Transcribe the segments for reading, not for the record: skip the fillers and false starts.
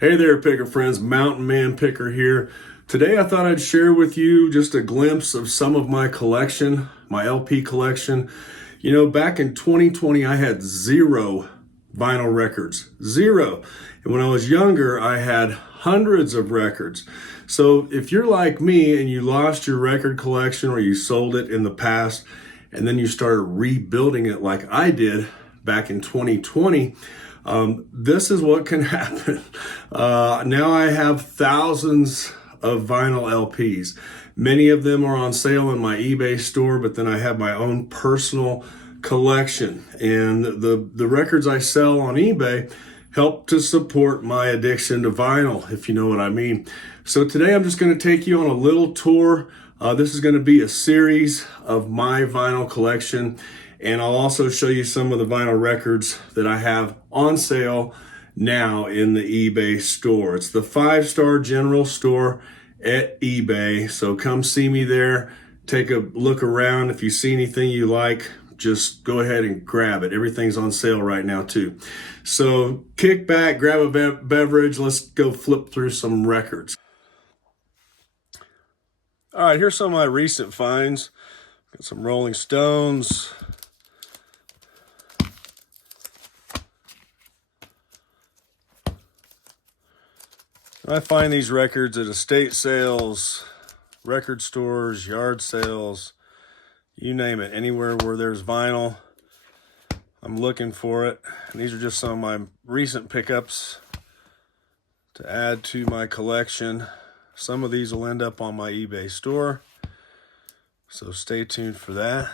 Hey there, picker friends. Mountain Man Picker here. Today I thought I'd share with you just a glimpse of some of my collection, my LP collection. You know, back in 2020, I had zero vinyl records. Zero. And when I was younger, I had hundreds of records. So if you're like me and you lost your record collection or you sold it in the past and then you started rebuilding it like I did back in 2020, this is what can happen. Now I have thousands of vinyl LPs. Many of them are on sale in my eBay store, but then I have my own personal collection. And the records I sell on eBay help to support my addiction to vinyl, if you know what I mean. So today I'm just going to take you on a little tour. This is going to be a series of my vinyl collection. And I'll also show you some of the vinyl records that I have on sale now in the eBay store. It's the 5-star general store at eBay. So come see me there. Take a look around. If you see anything you like, just go ahead and grab it. Everything's on sale right now too. So kick back, grab a beverage. Let's go flip through some records. All right, here's some of my recent finds. Got some Rolling Stones. I find these records at estate sales, record stores, yard sales, you name it. Anywhere where there's vinyl, I'm looking for it. And these are just some of my recent pickups to add to my collection. Some of these will end up on my eBay store, so stay tuned for that.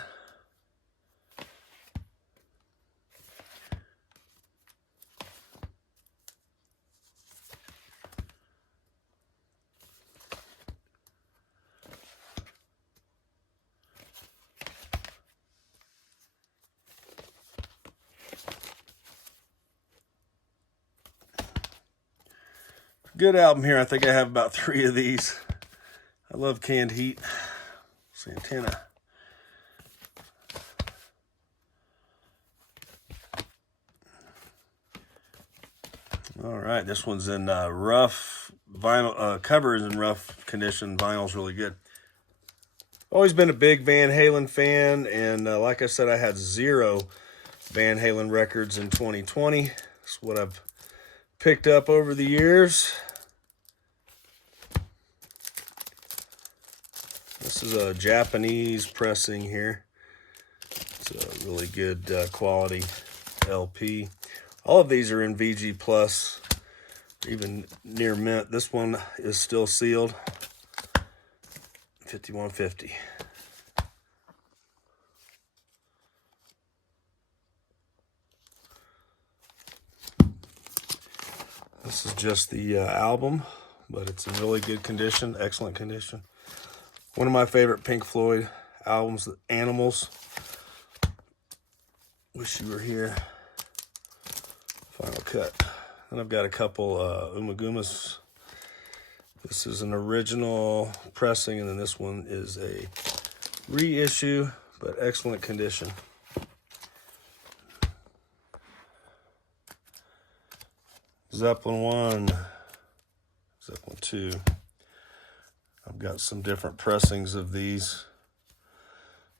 Good album here. I think I have about 3 of these. I love Canned Heat. Santana. All right, this one's in rough vinyl. Cover is in rough condition. Vinyl's really good. Always been a big Van Halen fan, and like I said, I had 0 Van Halen records in 2020. That's what I've picked up over the years. This is a Japanese pressing here. It's a really good quality LP. All of these are in VG Plus, even near mint. This one is still sealed. 5150. This is just the album, but it's in really good condition, excellent condition. One of my favorite Pink Floyd albums, Animals. Wish You Were Here. Final cut. And I've got a couple Umagumas. This is an original pressing, and then this one is a reissue, but excellent condition. Zeppelin 1, Zeppelin 2. I've got some different pressings of these.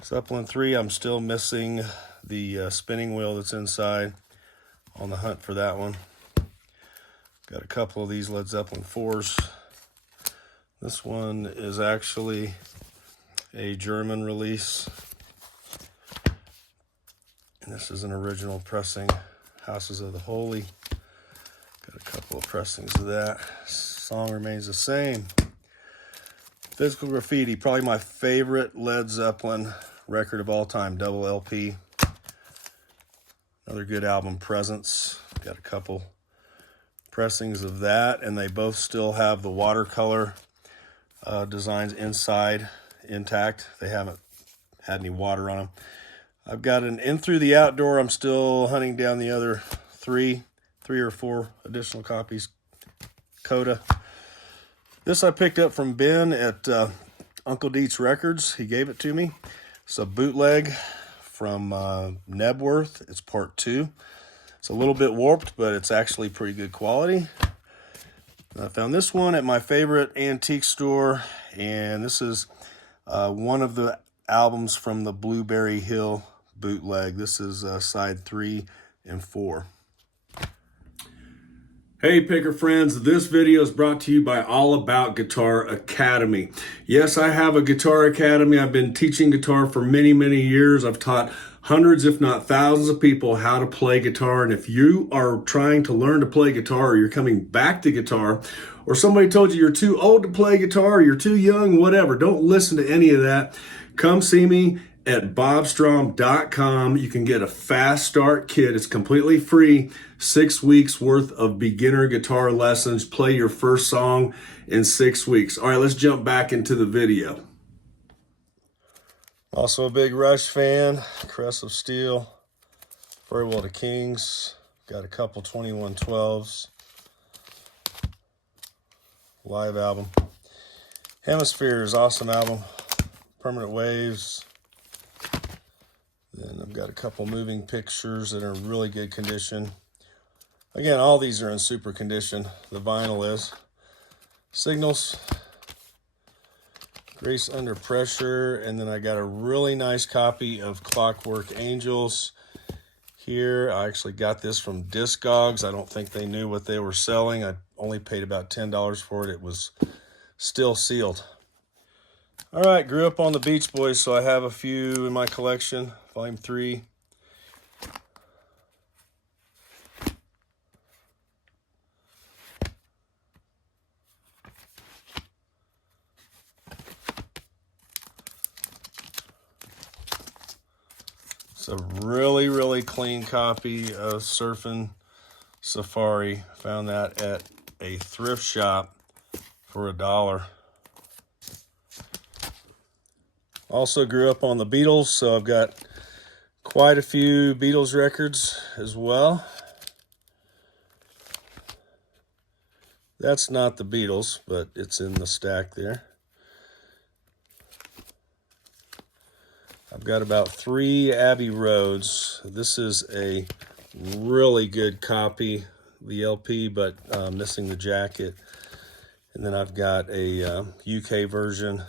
Zeppelin 3, I'm still missing the spinning wheel that's inside. On the hunt for that one. Got a couple of these Led Zeppelin 4s. This one is actually a German release. And this is an original pressing, Houses of the Holy. Got a couple of pressings of that. Song remains the same. Physical Graffiti, probably my favorite Led Zeppelin record of all time, double LP. Another good album, Presence. Got a couple pressings of that, and they both still have the watercolor designs inside intact. They haven't had any water on them. I've got an In Through the Outdoor. I'm still hunting down the other three or four additional copies. Coda. This I picked up from Ben at Uncle Deet's Records. He gave it to me. It's a bootleg from Nebworth. It's part 2. It's a little bit warped, but it's actually pretty good quality. I found this one at my favorite antique store, and this is one of the albums from the Blueberry Hill bootleg. This is side 3 and 4. Hey picker friends, this video is brought to you by All About Guitar Academy. Yes, I have a guitar academy. I've been teaching guitar for many, many years. I've taught hundreds, if not thousands of people how to play guitar. And if you are trying to learn to play guitar, or you're coming back to guitar, or somebody told you you're too old to play guitar, or you're too young, whatever, don't listen to any of that. Come see me at bobstrom.com. You can get a fast start kit. It's completely free. 6 weeks worth of beginner guitar lessons. Play your first song in 6 weeks. All right, let's jump back into the video. Also a big Rush fan. Crest of Steel. Farewell to Kings. Got a couple 2112s. Live album. Hemispheres, awesome album. Permanent Waves. Then I've got a couple moving pictures that are in really good condition. Again, all these are in super condition. The vinyl is. Signals. Grace Under Pressure. And then I got a really nice copy of Clockwork Angels here. I actually got this from Discogs. I don't think they knew what they were selling. I only paid about $10 for it. It was still sealed. All right, grew up on the Beach Boys, so I have a few in my collection. Volume 3. It's a really, really clean copy of Surfin' Safari. Found that at a thrift shop for $1. Also grew up on the Beatles, so I've got quite a few Beatles records as well. That's not the Beatles, but it's in the stack there. I've got about 3 Abbey Roads. This is a really good copy, the LP, but missing the jacket. And then I've got a UK version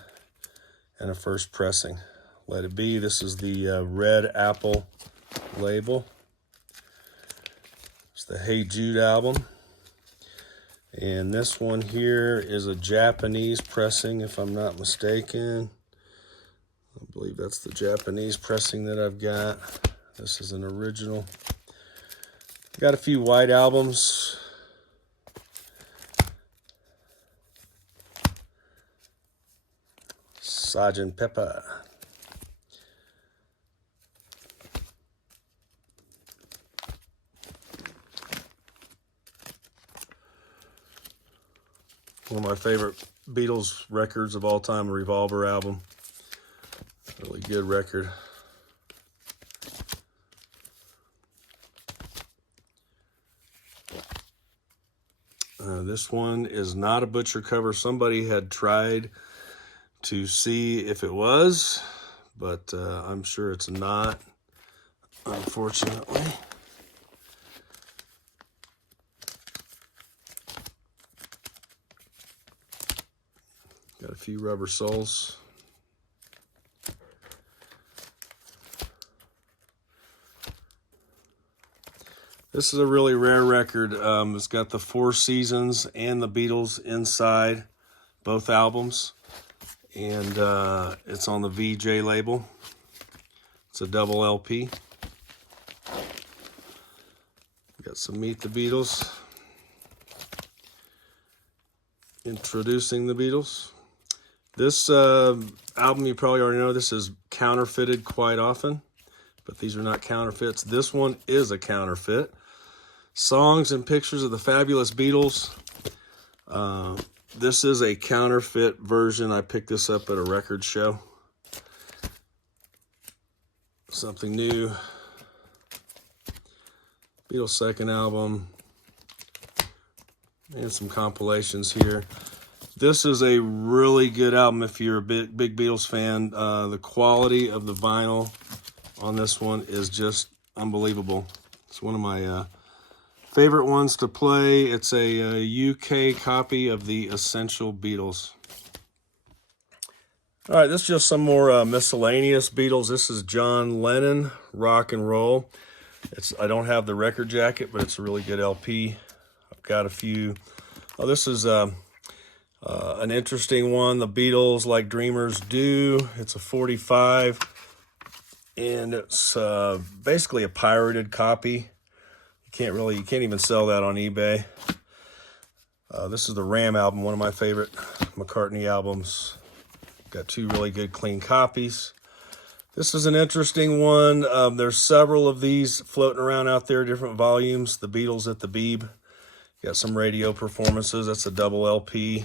and a first pressing. Let It Be. This is the Red Apple label. It's the Hey Jude album. And this one here is a Japanese pressing, if I'm not mistaken. I believe that's the Japanese pressing that I've got. This is an original. Got a few white albums. Sgt. Pepper. One of my favorite Beatles records of all time, a Revolver album. Really good record. This one is not a butcher cover. Somebody had tried to see if it was, but I'm sure it's not, unfortunately. Got a few rubber soles. This is a really rare record. It's got the Four Seasons and the Beatles inside, both albums. And it's on the VJ label. It's a double LP. Got some Meet the Beatles. Introducing the Beatles. This album, you probably already know, this is counterfeited quite often, but these are not counterfeits. This one is a counterfeit. Songs and Pictures of the Fabulous Beatles. This is a counterfeit version. I picked this up at a record show. Something new. Beatles' second album. And some compilations here. This is a really good album if you're a big Beatles fan. The quality of the vinyl on this one is just unbelievable. It's one of my favorite ones to play. It's a UK copy of the Essential Beatles. All right, this is just some more miscellaneous Beatles. This is John Lennon, Rock and Roll. I don't have the record jacket, but it's a really good LP. I've got a few. Oh, this is an interesting one. The Beatles Like Dreamers Do. It's a 45, and it's basically a pirated copy. You can't even sell that on eBay. This is the Ram album, one of my favorite McCartney albums. Got two really good clean copies. This is an interesting one. There's several of these floating around out there, different volumes. The Beatles at the Beeb. Got some radio performances. That's a double LP.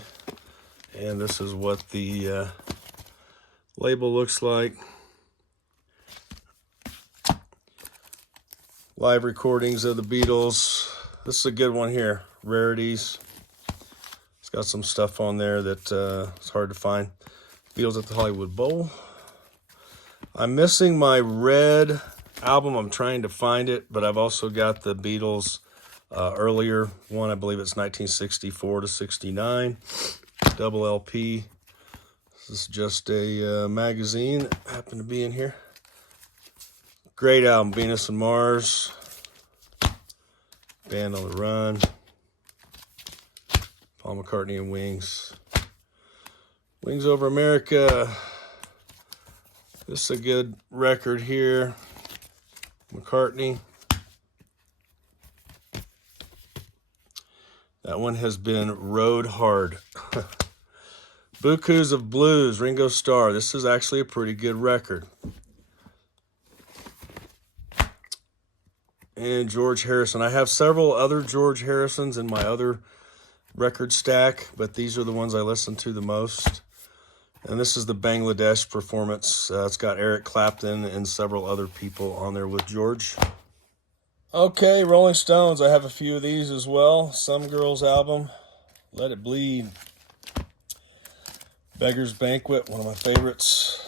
And this is what the label looks like. Live recordings of the Beatles. This is a good one here. Rarities. It's got some stuff on there that it's hard to find. Beatles at the Hollywood Bowl. I'm missing my red album. I'm trying to find it, but I've also got the Beatles earlier one. I believe it's 1964 to 69. Double LP. This is just a magazine that happened to be in here. Great album, Venus and Mars. Band on the Run. Paul McCartney and Wings. Wings Over America. This is a good record here. McCartney. That one has been rode hard. Bukus of Blues, Ringo Starr. This is actually a pretty good record. And George Harrison. I have several other George Harrisons in my other record stack, but these are the ones I listen to the most. And this is the Bangladesh performance. It's got Eric Clapton and several other people on there with George. Okay, Rolling Stones. I have a few of these as well. Some Girls album, Let It Bleed. Beggar's Banquet, one of my favorites.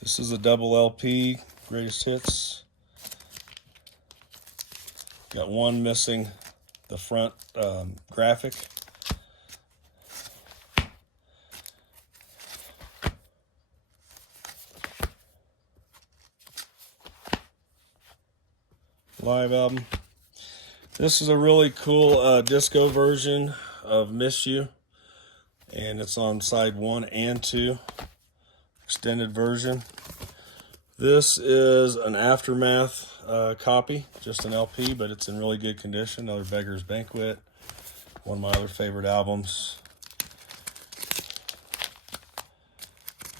This is a double LP, Greatest Hits. Got one missing the front graphic. Live album. This is a really cool disco version of Miss You, and it's on side 1 and 2, extended version. This is an Aftermath copy, just an LP, but it's in really good condition. Another Beggar's Banquet, one of my other favorite albums.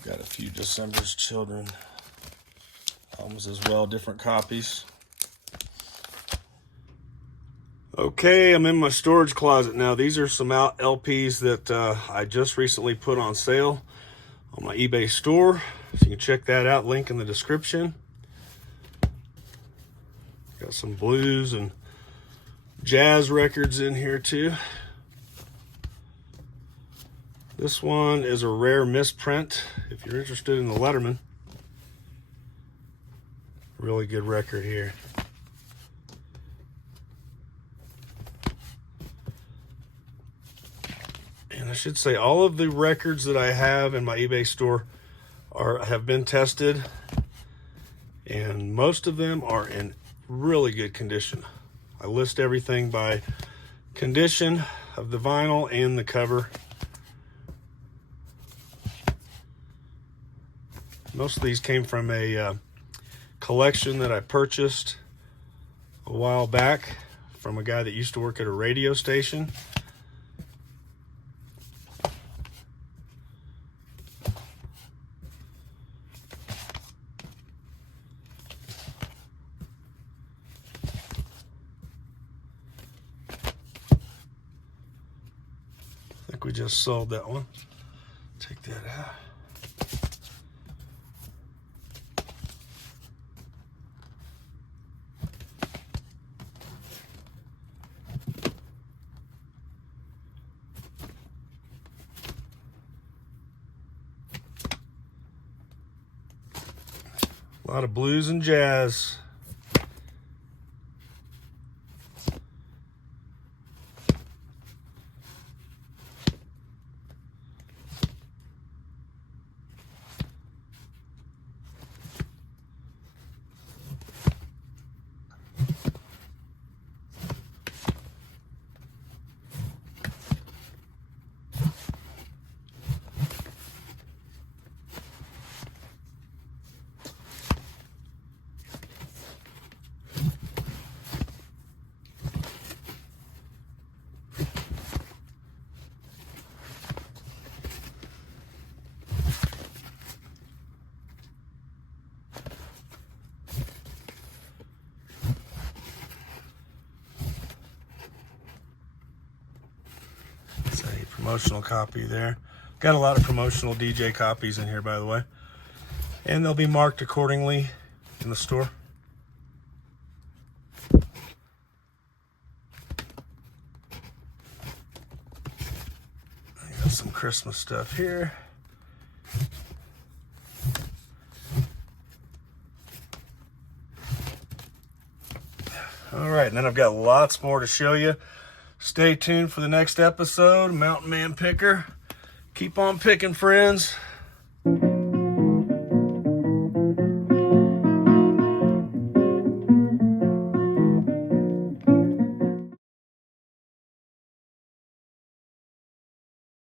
Got a few December's Children albums as well, different copies. Okay, I'm in my storage closet now. These are some LPs that I just recently put on sale on my eBay store. So you can check that out, link in the description. Got some blues and jazz records in here too. This one is a rare misprint if you're interested in the Letterman. Really good record here. And I should say all of the records that I have in my eBay store have been tested, and most of them are in really good condition. I list everything by condition of the vinyl and the cover. Most of these came from a collection that I purchased a while back from a guy that used to work at a radio station. We just sold that one. Take that out. A lot of blues and jazz. Promotional copy there. Got a lot of promotional DJ copies in here, by the way. And they'll be marked accordingly in the store. I got some Christmas stuff here. All right, and then I've got lots more to show you. Stay tuned for the next episode. Mountain Man Picker. Keep on picking, friends.